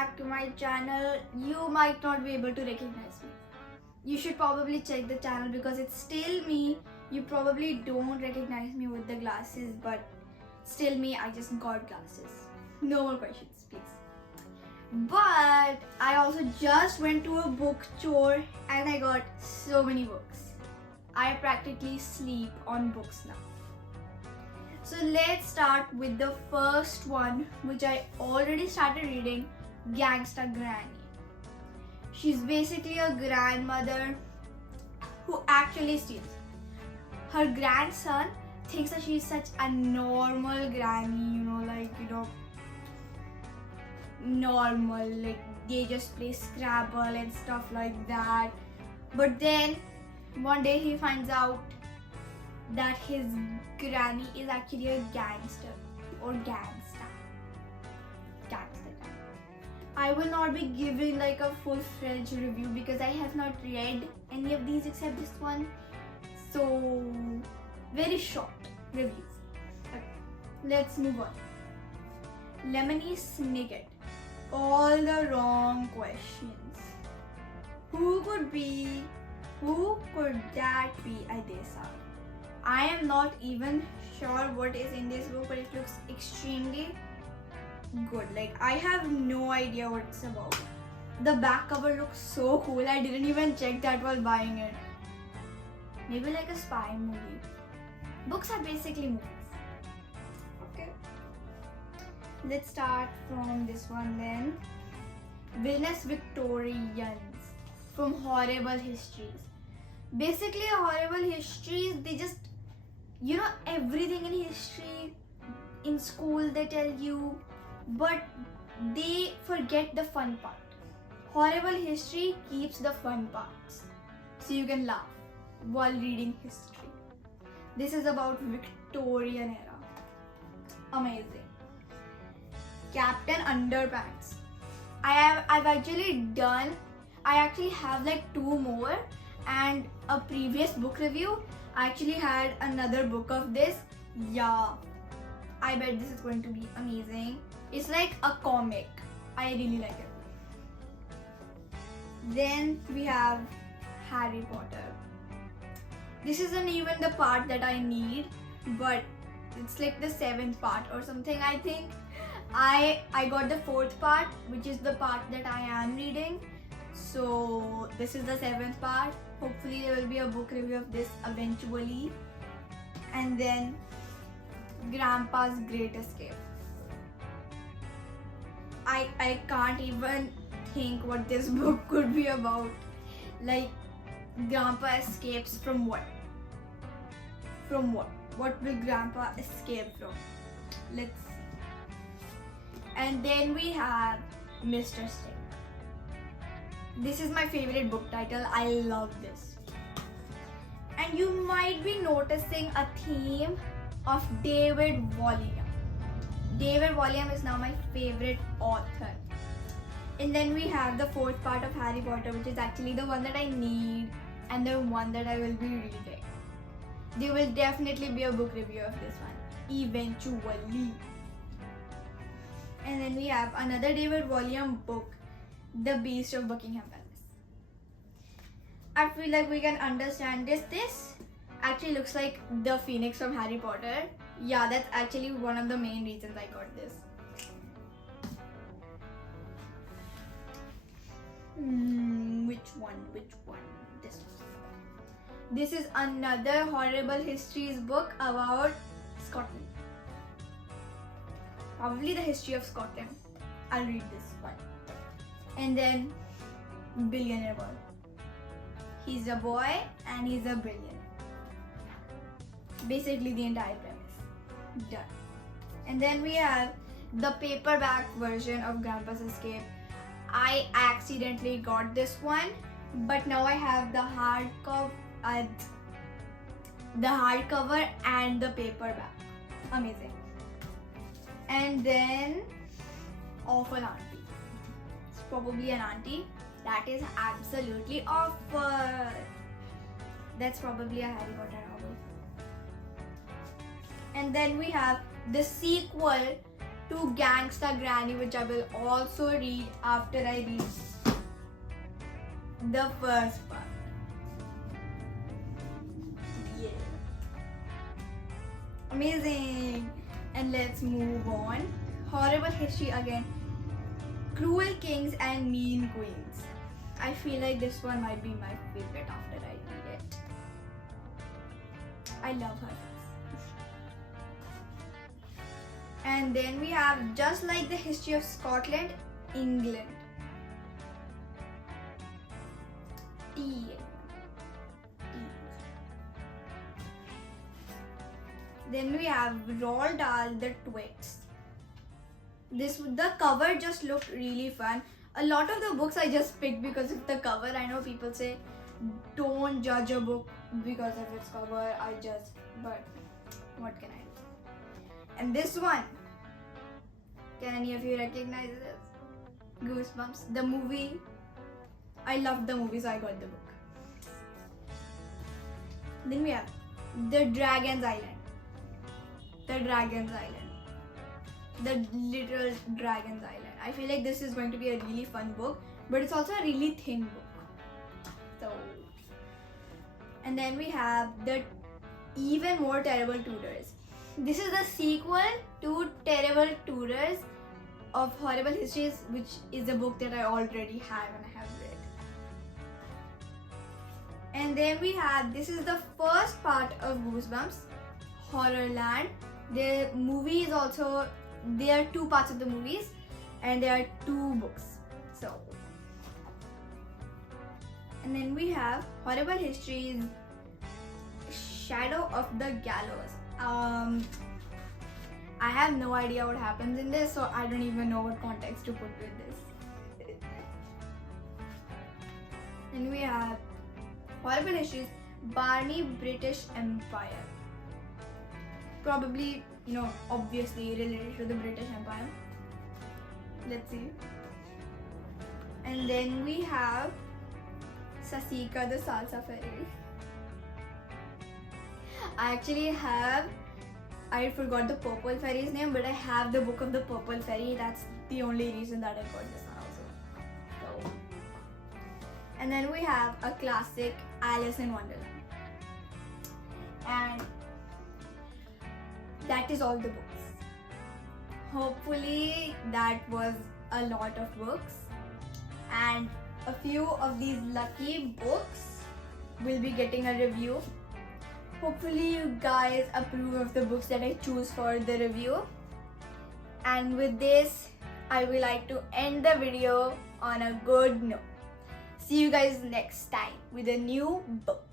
back to my channel. You might not be able to recognize me. You should probably check the channel because it's still me. You probably don't recognize me with the glasses, but still me, I just got glasses. No more questions, please. But I also just went to a book tour and I got so many books. I practically sleep on books now. So let's start with the first one, which I already started reading, Gangsta Granny. She's basically a grandmother who actually steals. Her grandson thinks that she's such a normal granny, normal, like they just play Scrabble and stuff like that. But then one day he finds out that his granny is actually a gangster or gangsta. I will not be giving like a full-fledged review because I have not read any of these except this one. So very short reviews. Okay, let's move on. Lemony Snicket. All the wrong questions. Who could that be Adesa? I am not even sure what is in this book, but it looks extremely good. Like, I have no idea what it's about. The back cover looks so cool. I didn't even check that while buying it. Maybe like a spy movie. Books are basically movies. Okay. Let's start from this one then. Villainous Victorians from Horrible Histories. Basically, Horrible Histories, they just, everything in history, in school they tell you, but they forget the fun part. Horrible History keeps the fun parts, so you can laugh while reading history. This is about Victorian era. Amazing. Captain Underpants. I actually have like 2 more, and a previous book review I actually had another book of this. Yeah, I bet this is going to be amazing. It's like a comic. I really like it. Then we have Harry Potter. This isn't even the part that I need, but it's like the 7th part or something, I think. I got the 4th part, which is the part that I am reading. So this is the 7th part. Hopefully there will be a book review of this eventually. And then Grandpa's Great Escape. I can't even think what this book could be about. Like, Grandpa escapes from what? From what? What will Grandpa escape from? Let's see. And then we have Mr. Sting. This is my favorite book title. I love this. And you might be noticing a theme of David Walliams. David Walliams is now my favorite author. And then we have the 4th part of Harry Potter, which is actually the one that I need and the one that I will be reading. There will definitely be a book review of this one, eventually. And then we have another David Walliams book, The Beast of Buckingham Palace. I feel like we can understand this. This actually looks like the Phoenix from Harry Potter. Yeah, that's actually one of the main reasons I got this. Which one? This one. This is another Horrible Histories book about Scotland. Probably the history of Scotland. I'll read this one. And then Billionaire Boy. He's a boy and he's a billionaire. Basically the entire premise. Done. And then we have the paperback version of Grandpa's Escape. I accidentally got this one, but now I have the hardcover and the paperback. Amazing. And then Awful Auntie. It's probably an auntie that is absolutely awful. That's probably a Harry Potter novel. And then we have the sequel to Gangsta Granny, which I will also read after I read the first part. Yeah. Amazing. And let's move on. Horrible history again. Cruel kings and mean queens. I feel like this one might be my favorite after I read it. I love her. And then we have Just Like the History of Scotland, England. Then we have Roald Dahl, The Twits. The cover just looked really fun. A lot of the books I just picked because of the cover. I know people say don't judge a book because of its cover. But what can I do? And this one, can any of you recognize this? Goosebumps, the movie. I loved the movie, so I got the book. Then we have The Dragon's Island. The Dragon's Island. The literal Dragon's Island. I feel like this is going to be a really fun book, but it's also a really thin book. So, and then we have The Even More Terrible Tudors. This is the sequel to Terrible Tudors of Horrible Histories, which is a book that I already have and I have read. And then we have, this is the first part of Goosebumps, Horrorland. The movie is also, there are two parts of the movies and there are two books. So, and then we have Horrible Histories, Shadow of the Gallows. I have no idea what happens in this, so I don't even know what context to put with this. Then we have Horrible Histories, Barney British Empire. Probably, obviously related to the British Empire. Let's see. And then we have Sasika the Salsa Fairy. I forgot the Purple Fairy's name, but I have the book of the Purple Fairy. That's the only reason that I got this one also. So. And then we have a classic, Alice in Wonderland. And that is all the books. Hopefully that was a lot of books. And a few of these lucky books will be getting a review. Hopefully you guys approve of the books that I choose for the review. And with this, I would like to end the video on a good note. See you guys next time with a new book.